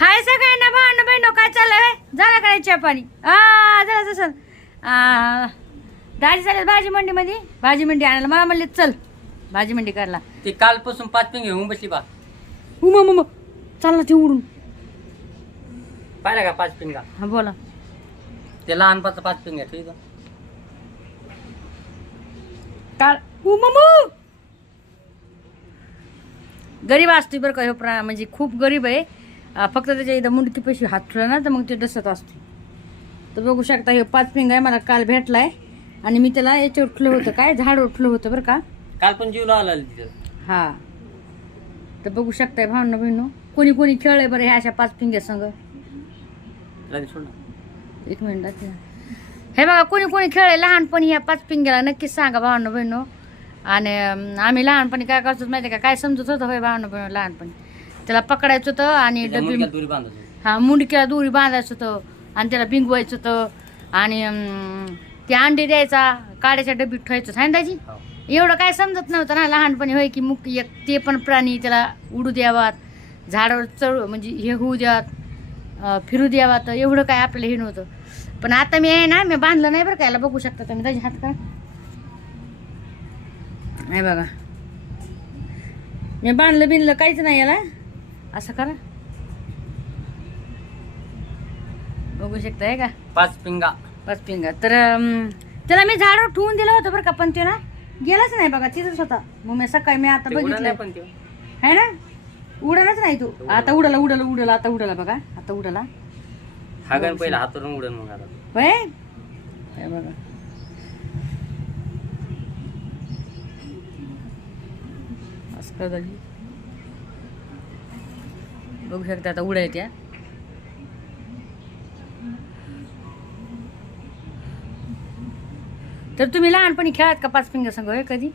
हाय सगळ्यांना भावना बहिणो काय चाललंय झालं का नाही चहा पाणी आ झालं आ, दाजी चालेल भाजी मंडीमध्ये? भाजी मंडी आणायला. मला म्हणले चल भाजी मंडी करायला. ती कालपासून पाच पिंग घेऊन बसली बा. उमा मग चालला ते उडून. पाहिला का पाच पिंगा? हा बोला. ते लहानपाचं पाच पिंग आहे ठीक आहे काळ उमा गरीब असते बरं का ह्यो प्रा म्हणजे खूप गरीब आहे. फक्त त्याच्या इथं मुंडकी पैसे हात ठेवला ना तर मग ते डसत असते. तर बघू शकता हे पाच पिंग आहे मला काल भेटलाय. आणि मी त्याला याच्यावर उठलं होतं काय? झाड उठलं होतं बरं का? काल पण जीव लावला हा. तर बघू शकताय भावना बहिणू. कोणी कोणी खेळलंय बरं ह्या अशा पाच पिंग्या संग? एक मिनिटात हे बघा कोणी कोणी खेळलंय लहानपणी ह्या पाच पिंग्याला नक्कीच सांगा भावना बहिणू. आणि आम्ही लहानपणी काय करतो माहिती आहे का? काय समजत होतं भावना बहिणू लहानपणी? त्याला पकडायचं होतं आणि त्याच्या डबी मुंडक्यात दोरी हा मुंडक्याला दोरी बांधायचं होतं आणि त्याला बिंगवायचं होतं आणि अं, ते अंडे द्यायचा काड्याच्या डबीत ठेवायचं सांगायची हो. एवढं काय समजत नव्हतं ना लहानपणी होय की मुक एक ते पण प्राणी त्याला उडू द्यावात झाडावर चढ म्हणजे हे होऊ द्यावात अं, फिरू द्यावात एवढं काय आपल्याला हे नव्हतं. पण आता मी आहे ना मी बांधलं नाही बरं का याला बघू शकता तुम्ही. त्याचे हात का नाही बघा. मी बांधलं बिनलं काहीच नाही याला. असं करा. बघू शकताय का? पाच पिंगा. पाच पिंगा. तर त्याला मी झाडावर ठेवून दिलं होतं बरं का पण ते ना गेलाच नाही बघा तिथंच होता. मग मी सकाळी मी आता बघितलं. नाही पण ते. है ना? उडालाच नाही तू. आता उडाला उडाला उडाला आता उडाला बघा. आता उडाला. पहिला हातवरून उडन मग आता. होय? हे बघा. असं? बघू शकता आता उडायच्या तर तुम्ही लहानपणी खेळात का पाच पिंगा संघ होय कधी?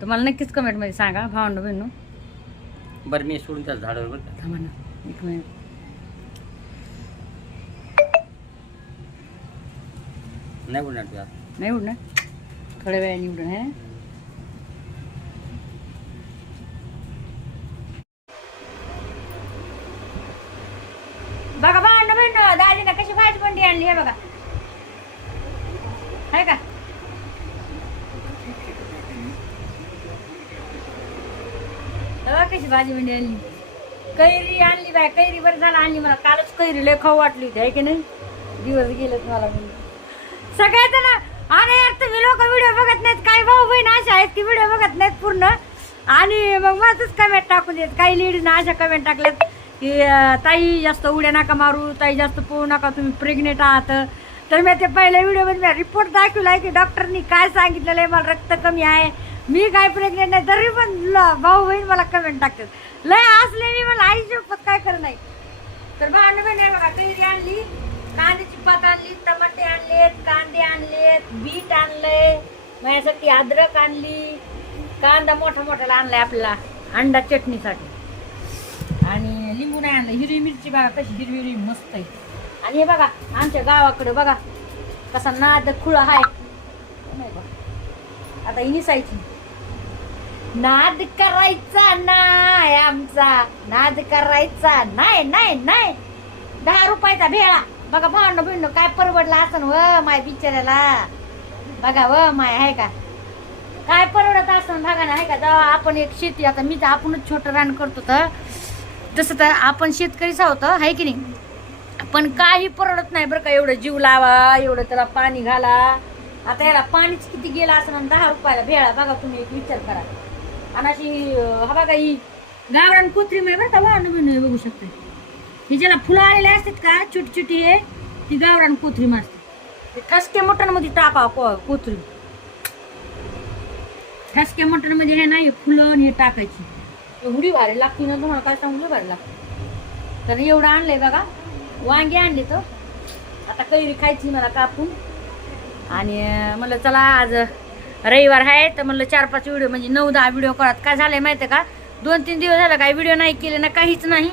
तर मला नक्कीच कमेंटमध्ये सांगा भावंड बहिणू बरं मी सोडून त्या झाडावर बरं थांबा ना एक मिनिट नाही उडणार नाही उडणार? थोड्या वेळाने उडणार आहे बघा भांड भांड दाजीनं कशी भाजी बंडी आणली आहे बघा आहे का बघा कशी भाजी भेंडी आणली? कैरी आणली बाय कैरी बरं झालं आणली मला. कालच कैरी लय खाऊ वाटली होती आहे की नाही? दिवस गेलेत मला म्हणून. सगळ्यात ना अरे यार तुम्ही लोक व्हिडिओ बघत नाहीत काही भाऊ बहीण अशा आहेत की व्हिडिओ बघत नाहीत पूर्ण? आणि मग माझंच कमेंट टाकून देत काही लेडीजनं अशा कमेंट टाकल्यात की ताई जास्त उड्या नका मारू ताई जास्त पोहू नका तुम्ही प्रेग्नेंट आहात. तर मी ते पहिल्या व्हिडिओमध्ये मी रिपोर्ट दाखवला आहे की डॉक्टरनी काय सांगितलेलं आहे मला रक्त कमी आहे. मी काय प्रेग्नेंट नाही तरी पण ल- भाऊ बहीण मला कमेंट टाकतात. लय असले मी मला आई शपथ काय करत नाही. तर भांडू बहिणी बघा कैरी आणली कांद्याची पात आणली टमाटे आणलेत कांदे आणलेत बीट आणलंय माझ्यासाठी अद्रक आणली कांदा मोठा मोठा आणलाय आपल्याला अंडा चटणीसाठी. आणि लिंबू नाही आणलं हिरवी मिरची बघा कशी हिरवी हिरवी मस्त आहे. आणि हे बघा आमच्या गावाकडं बघा कसा नाद खुळा आहे. नाही बघा. आता ही निसायची. नाद करायचा नाही आमचा. नाद करायचा नाही नाही नाही दहा रुपयाचा भेळा. बघा भांडण भिंड काय परवडला असं व माय बिचाऱ्याला. बघा व माय आहे का? काय परवडत असं बघा ना आहे का? जेव्हा आपण एक शेती आता मी तर आपणच छोटं रान करतो तर. तसं तर आपण शेतकरीच आहोत आहे की नाही? पण काही परवडत नाही बरं का एवढं जीव लावा एवढं त्याला पाणी घाला. आता याला पाणीच किती गेलं असं दहा रुपयाला भेळा. बघा तुम्ही एक विचार करा. आणि अशी हा बघा ही गावरान कोथरीम आहे बरं का वाहन बघू शकता. ही ज्याला फुलं आलेले असतात का छोटी छोटी हे ती गावरान कोथरीम असते. ते ठसके मटणमध्ये टाका को- कोथरीम. ठसके मटणमध्ये हे नाही फुलं आणि हे टाकायची. एवढी भारी लागते ना तुम्हाला काय सांगू भारी लागते. तर एवढं आणलंय बघा. वांगे आणले तर. आता कैरी खायची मला कापून. आणि म्हणलं चला आज रविवार आहे तर म्हणलं चार पाच व्हिडिओ म्हणजे नऊ दहा व्हिडिओ करत. काय झालंय माहिती आहे का? दोन तीन दिवस झालं काही व्हिडिओ नाही केले ना काहीच नाही.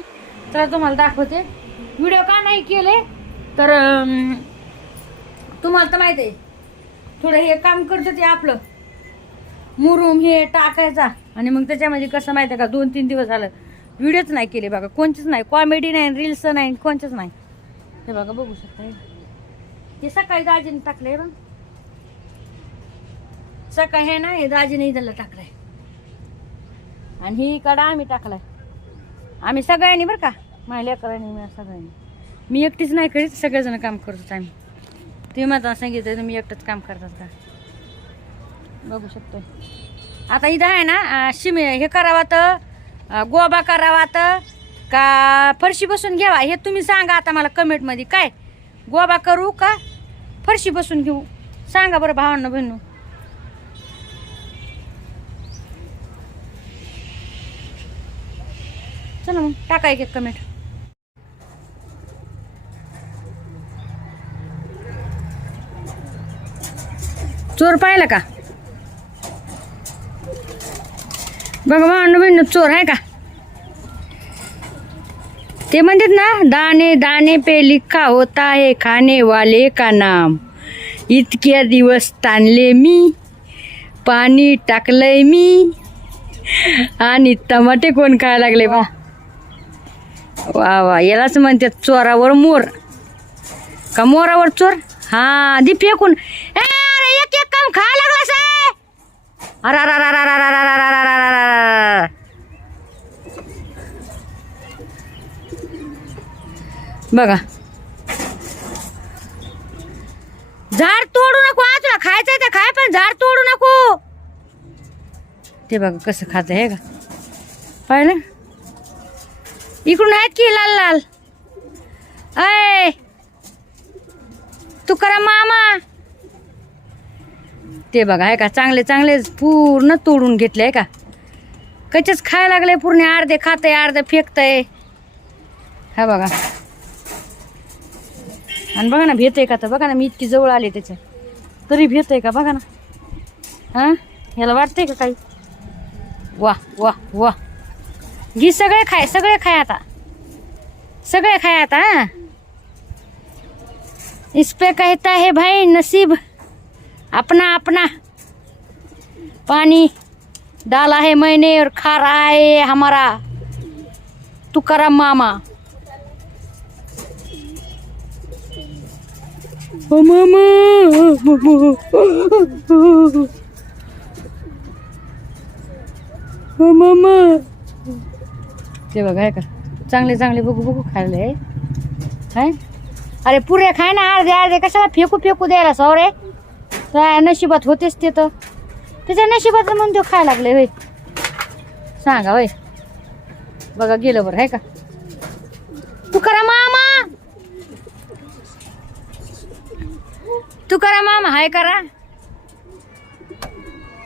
तर तुम्हाला दाखवते. व्हिडिओ का नाही केले? तर तुम्हाला तर माहिती आहे थोडं हे काम करतं ते आपलं. मुरूम हे टाकायचा. आणि मग त्याच्यामध्ये कसं माहिती आहे का दोन तीन दिवस झालं. व्हिडिओच नाही केले बघा कोणचेच नाही. कॉमेडी नाही रील्स नाही कोणचेच नाही. हे बघा बघू शकता हे. हे सकाळी दाजीने टाकलंय बघ. सकाळी हे ना हे दाजीने इथला टाकलंय आणि ही कडा आम्ही टाकलाय. आम्ही सगळ्यांनी बरं का माझ्या लेकरांनी मी सगळ्यांनी. मी एकटीच नाही करीत सगळेजण काम करतो आम्ही. तुम्ही माझं सांगितलं तुम्ही एकटंच काम करतात का? बघू शकतो आता इथं आहे ना शिमे हे करावं तर गोबा करावा तर का फरशी बसून घ्यावा? हे तुम्ही सांगा आता मला कमेंटमध्ये काय? गोबा करू का? फरशी बसून घेऊ. सांगा बरं भावांना बहिणू चला मग टाका एक एक कमेंट चोर पाहिला का? बघा मांडू बिंडू चोर आहे का? ते म्हणतात ना दाणे दाणे पे लिखा होता है खाने वाले का नाम? इतक्या दिवस ताणले मी पाणी टाकलंय मी. आणि टमाटे कोण खायला लागले बा? वा वा यालाच म्हणतात चोरावर मोर का मोरावर चोर हा दी फेकून ए, अरे एक एक काम खायला लागलास ए? अरे अरे अरे अरे अरे अरे अरे अरे अरे अरे अरे बघा झाड तोडू नको आज तुला खायचंय तर खाय पण झाड तोडू नको ते बघा कसं खात आहे का पाहिलं इकडून आहेत की लाल लाल? अय तू करा मामा. ते बघा आहे का चांगले चांगले पूर्ण तोडून घेतले आहे का? कचेच खायला लागले पूर्ण अर्धे खातंय अर्धे फेकतंय. हा बघा. आणि बघा ना भेट आहे का तर बघा ना मी इतकी जवळ आले त्याच्या तरी भेट आहे का? बघा ना. हां? याला वाटतंय का काही? वा वा वा. घी सगळे खाय सगळे खाय आता. सगळे खाय आता हाँ? इस पे कहता है भाई नसीब. अपना अपना. पानी डाला है मैंने और खा रहा है हमारा तुकाराम मामा. ओ मामा. ओ मामा. ते बघा आहे का चांगले चांगले बघू बघू खाल्ले. आहे हाय? अरे पुरे खाय ना अर्धे अर्धे. कशाला फेकू फेकू द्यायला सवरे काय नशिबात होतेच ते तर. त्याच्या नशिबात म्हणून तो खायला लागले होय. सांगा होय. बघा गेलं बरं आहे का? तू करा मामा. तू करा मामा हाय करा.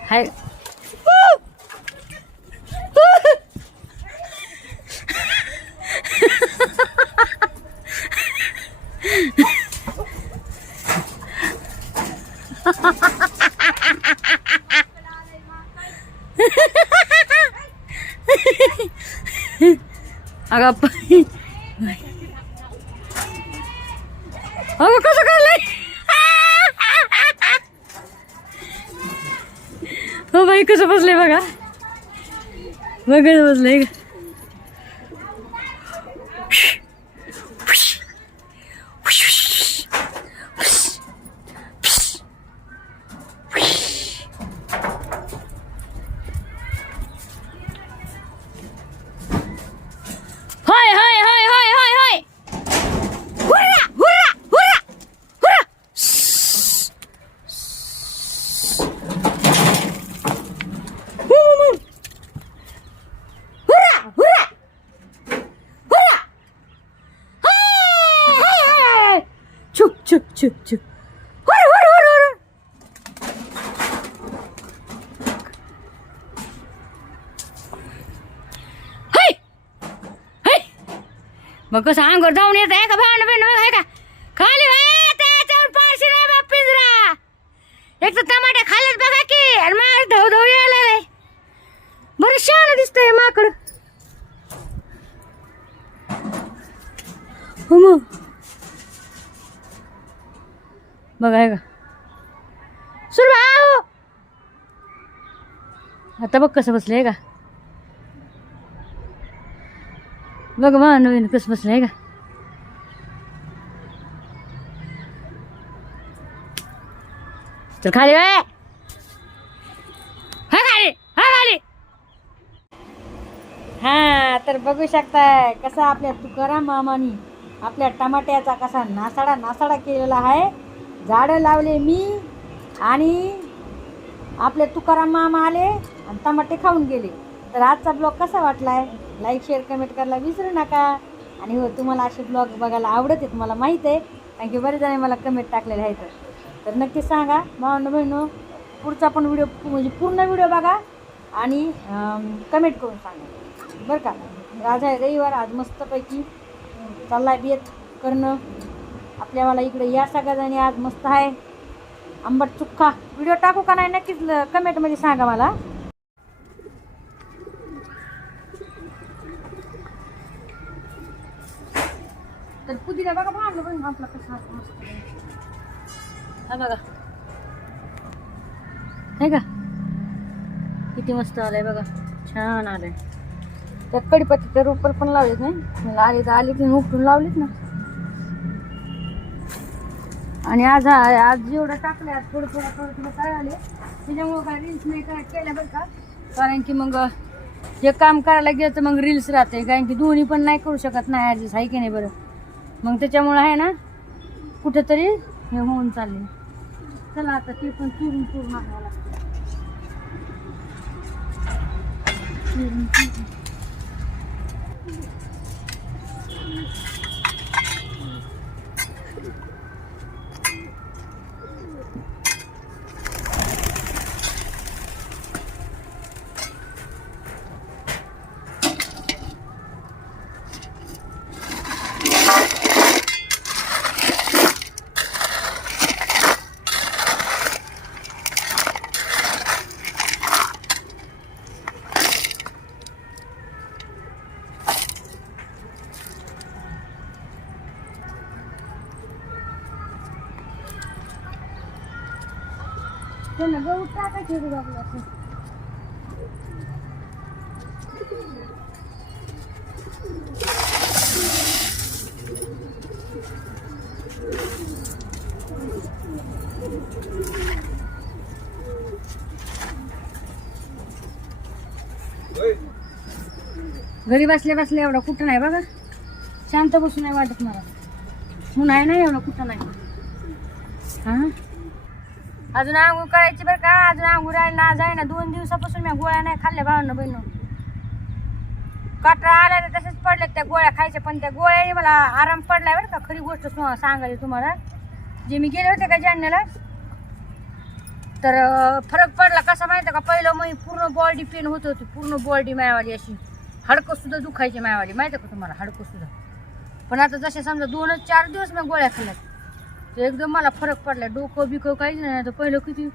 हाय. अगं अगं कसं काय हो बाई कसं बसले बघा? बघत बसले होय होय होय होय होय होय hurrah hurrah hurrah hurrah hurrah hurrah hurrah हाय हाय हाय छुक छुक छुक हाय मग कसं जाऊन येत आहे का भावना बहिण आहे का? खाली त्याच्यावर पारशी रे बाप पिंजरा. एक तर टमाटे खाल्लेत बघा की आणि माझ धव धव यायला रे बरं शान दिसतंय माकड. हो मग. बघाय का? सुर भाऊ आता बघ कसं बसलंय का? बघ मग नवीन कसं बसलं आहे का? चल खाली बाय हा खाली हा खाली! हा तर बघू शकताय कसा आपल्या तुकाराम मामानी आपल्या टमाट्याचा कसा नासाडा नासाडा केलेला आहे. झाडं लावले मी आणि आपले तुकाराम मामा आले आणि टमाटे खाऊन गेले. तर आजचा ब्लॉग कसा वाटला आहे लाईक शेअर कमेंट करायला विसरू नका. आणि हो तुम्हाला असे ब्लॉग बघायला आवडत आहेत मला माहीत आहे. कारण की बरेच जण मला कमेंट टाकलेले आहेत. तर नक्की सांगा भावंड बहिणो पुढचा पण व्हिडिओ म्हणजे पूर्ण व्हिडिओ बघा आणि कमेंट करून सांगा. बरं का? आज आहे रविवार आज मस्तपैकी चाललाय बेत करणं. आपल्यावाला इकडे या सगळ्याजणी आज मस्त आहे. आंबट चुक्का व्हिडिओ टाकू का नाही? नक्कीच कमेंटमध्ये सांगा मला. तर पुदिना बघा भांडलं पण आपला कसा मस्त हा बघा. हे का? किती मस्त आलंय बघा. छान आलंय. त्यात तर रोपर पण लावलेत नाही? आली तर आली की उकडून लावलीत ना. आणि आज आज जेवढं टाकलं आज थोडं थोडं थोडं थोडं काय आले त्याच्यामुळं काय रील्स नाही काय केल्या बरं का. कारण की मग हे काम करायला गेलं तर मग रील्स राहते. कारण की दोन्ही पण नाही करू शकत नाही ॲडजस्ट आहे की नाही बरं? मग त्याच्यामुळं आहे ना कुठंतरी हे होऊन चालले चला आता ते पण चुरून चुरून आणावं लागतं. त्यांना गहू टाकायचे होते घरी बसल्या बसल्या एवढं कुठं नाही बघा. शांत बसून नाही वाटत मला. म्हणून आहे ना एवढं कुठं नाही. हा? अजून आंघोळ करायची बरं का? अजून आंघोळ राहिला आज आहे ना दोन दिवसापासून मी गोळ्या नाही खाल्ल्या भावांना बहिण कटरा आल्या तर तसेच पडले त्या गोळ्या खायच्या पण त्या गोळ्याने मला आराम पडलाय बरं का? खरी गोष्ट सांगायची तुम्हाला. जे मी गेले होते का जालन्याला तर फरक पडला कसा माहिती का? पहिलं मी पूर्ण बॉडी पेन होत होती पूर्ण बॉडी मायावाली अशी. हडकं सुद्धा दुखायची मायावाली माहिती का तुम्हाला? हडकं सुद्धा. पण आता जसे समजा दोनच चार दिवस मी गोळ्या खाल्ल्यात. एकदम मला फरक पडला. डोकं बिकं काहीच नाही. तर पहिलं किती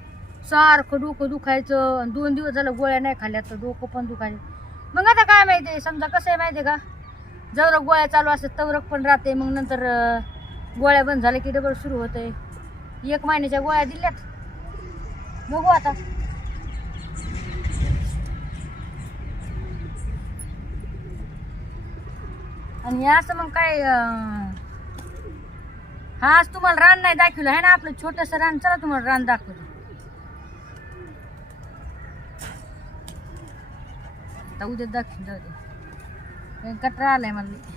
सारखं डोकं दुखायचं. आणि दोन दिवस झालं गोळ्या नाही खाल्ल्या तर डोकं पण दुखायचं. मग आता काय माहिती आहे? समजा कसं आहे माहिती आहे का? जवळ गोळ्या चालू असतात तवरक पण राहते. मग नंतर गोळ्या बंद झाल्या की डबल सुरू होते. एक महिन्याच्या गोळ्या दिल्यात. बघू आता. आणि असं मग काय हा आज तुम्हाला रान नाही दाखवलं आहे ना आपलं छोटस रान? चला तुम्हाला रान दाखवलं उद्या दाखवून जाऊ दे. कटरा आलाय मला